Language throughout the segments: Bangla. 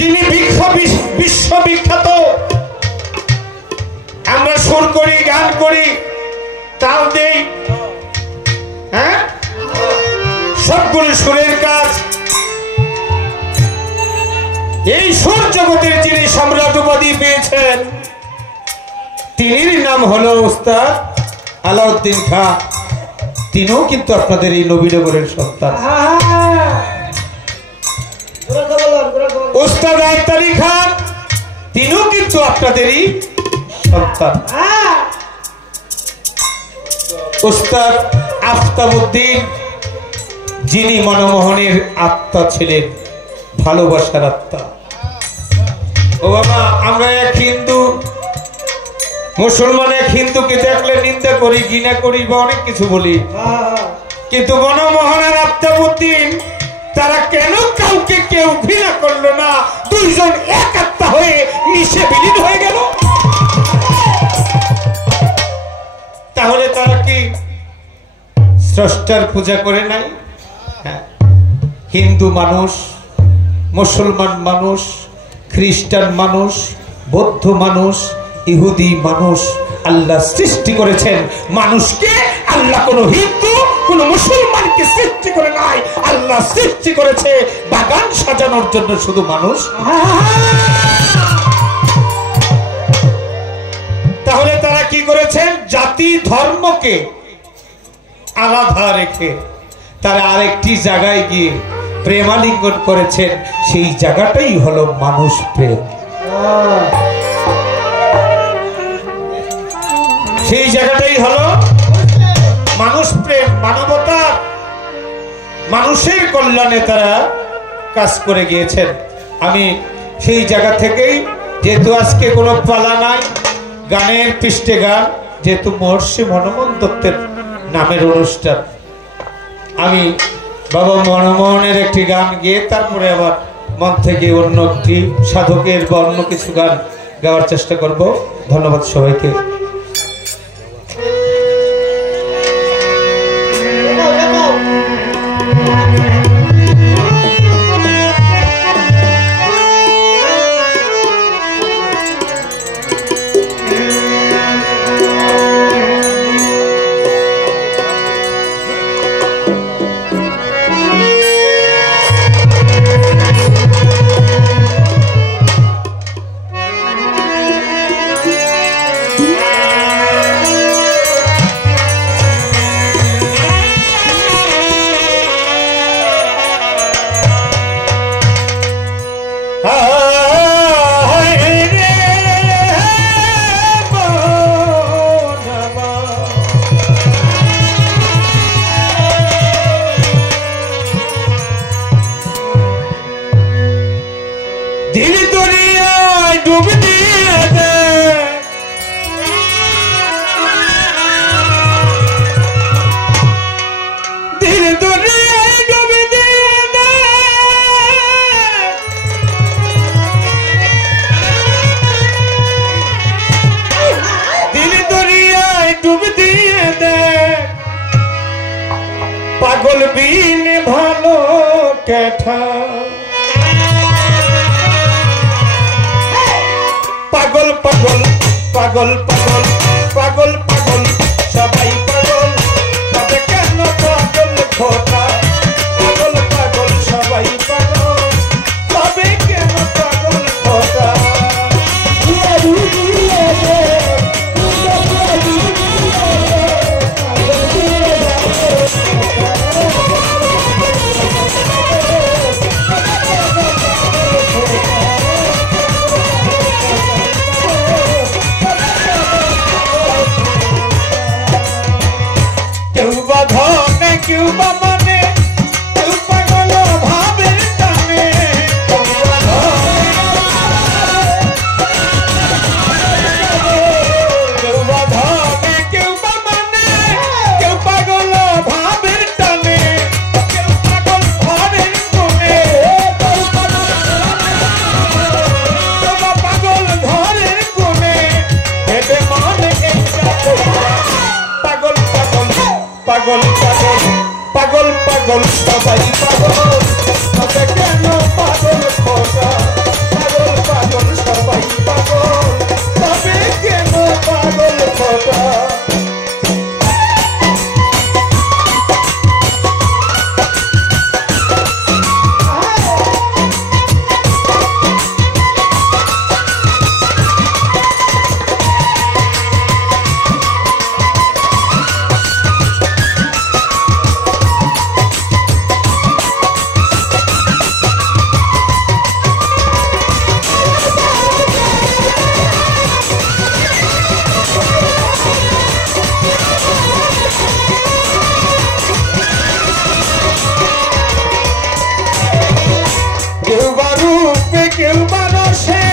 যিনি বিশ্ববিখ্যাত। আমরা সুর করি, গান করি, তাল দেই, হ্যাঁ, সবগুলো সুরের কাজ। এই সুর জগতের যিনি সম্রাট উপাধি পেয়েছেন, তিনির নাম হলো উস্তাদ আলাউদ্দিন খাঁ। তিনিও কিন্তু আপনাদের এই নবীনগরের সন্তান। উস্তাদ আয়ত আলী খান, তিনিও কিন্তু আপনাদেরই সন্তান। উস্তাদ আফতাবউদ্দিন, যিনি মনমোহনের আত্মা ছিলেন, ভালোবাসার আত্মা। ও বাবা, আমরা এক হিন্দু, মুসলমান এক হিন্দুকে দেখলে নিন্দা করি, ঘৃণা করি বা অনেক কিছু বলি, কিন্তু মনমোহনের আফতাবউদ্দিন তারা কেন কাউকে কেউ ঘৃণা করলো না? দুইজন এক আত্মা হয়ে মিশে বিলীন হয়ে গেল। তাহলে তারা কি স্রষ্টার পূজা করে নাই? হ্যাঁ, হিন্দু মানুষ, মুসলমান মানুষ, খ্রিস্টান মানুষ, বৌদ্ধ মানুষ, ইহুদি মানুষ, আল্লাহ সৃষ্টি করেছেন মানুষকে। আল্লাহ কোন হিন্দু, কোন মুসলমানকে সৃষ্টি করে নাই। আল্লাহ সৃষ্টি করেছে বাগান সাজানোর জন্য শুধু মানুষ। তাহলে তারা কি করেছেন? জাতি ধর্মকে আলাদা রেখে তারা আরেকটি জায়গায় গিয়ে প্রেমালিঙ্গন করেছেন। সেই জায়গাটাই হলো মানুষ প্রেম। সেই জায়গাটাই হলো মানুষ প্রেম, মানবতা, মানুষের কল্যাণে তারা কাজ করে গিয়েছেন। আমি সেই জায়গা থেকেই, যেহেতু আজকে কোনো পালা নাই, গানের পৃষ্ঠে গান, যেহেতু মহর্ষি মনমোহন দত্তের নামের অনুষ্ঠান, আমি বাবা মনমোহনের একটি গান গেয়ে তারপরে আবার মন থেকে অন্য একটি সাধকের বা অন্য কিছু গান গাওয়ার চেষ্টা করব। ধন্যবাদ সবাইকে। পাগল বিন ভালো কেঠা, পাগল পাগল পাগল পাগল পাগল পাগল সবাই পাগল, তবে কেন পাগল খোটা? পাগল পাগল সবাই পাগল, তবে কেন পাগল খোটা? কেউ বা মানে, কেউ পাগল ভাবে টানে, কেউ বা ধনে, কেউ বা মানে, কেউ পাগল ভাবের টানে, কেউ পাগল ঘরের কোণে, কেউ বা পাগল ঘরের কোণে, ভেবে মনে পাগল পাগল পাগল পাগল পাগল পাগল সবাই পাগল, তবে কেন পাগল খোটা? রূপে কেউ বারসে,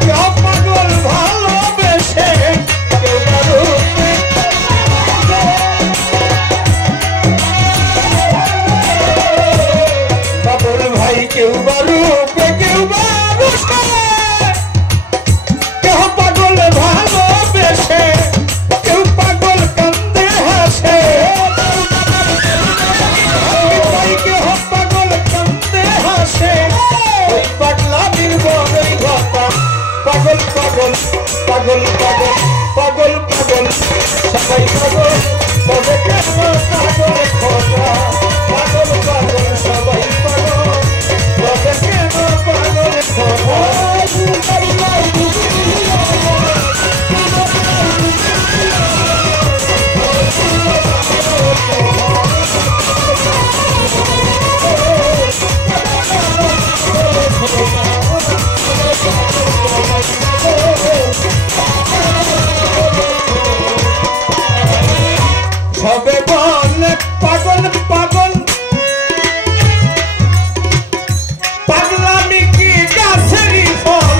কেউ পাগল ভালোবেসে, কেউ রূপে বাবুল ভাই কেউ রূপে কেউ বারসে, কেউ পাগল ভালোবেসে, কেউ পাগল কান্দে হাসে, কেউ পাগল কান্দে হাসে, ওই পাগলা নির্বনই ঘটা পাগল পাগল পাগল পাগল পাগল পাগল সবাই পাগল তবে কেন পাগল খোঁজা পাগল পাগল সবাই পাগল তবে কেন পাগল খোঁজা সবে বলে পাগল পাগল পাগলামি কি গাছেরই ফল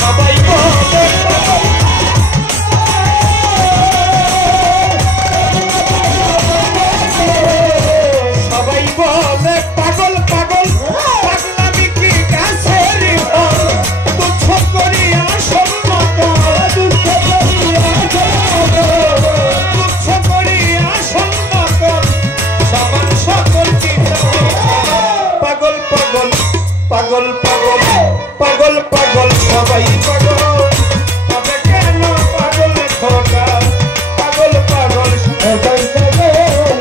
সবাই বলে সবাই বলে পাগল পাগল পাগলামি কি গাছেরই ফল তুচ্ছ করিয়া সম্মত তুচ্ছ করিয়া সম্মত সমান সকল পাগল পাগল পাগল পাগল পাগল পাগল সবাই পাগল তবে কেন পাগল খোকা পাগল পাগল সবাই পাগল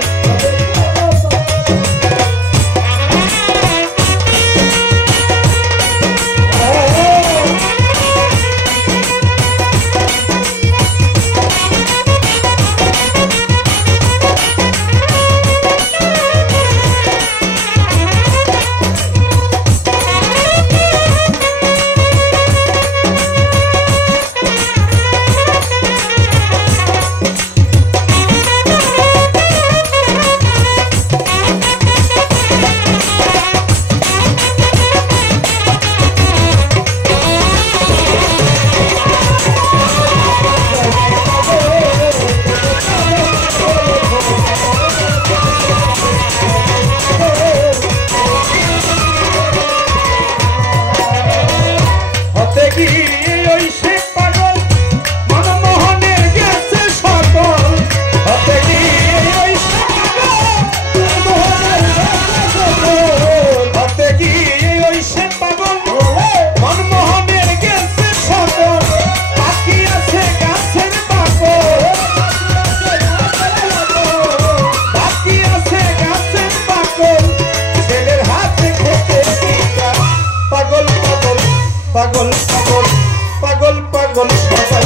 পাগল পাগল পাগল পাগল সবাই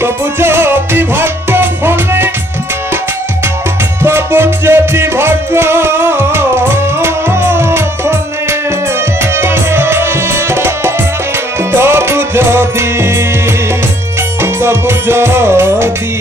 তবু যদি ভাগ্য ফলে তবু যদি ভাগ্য তবু যদি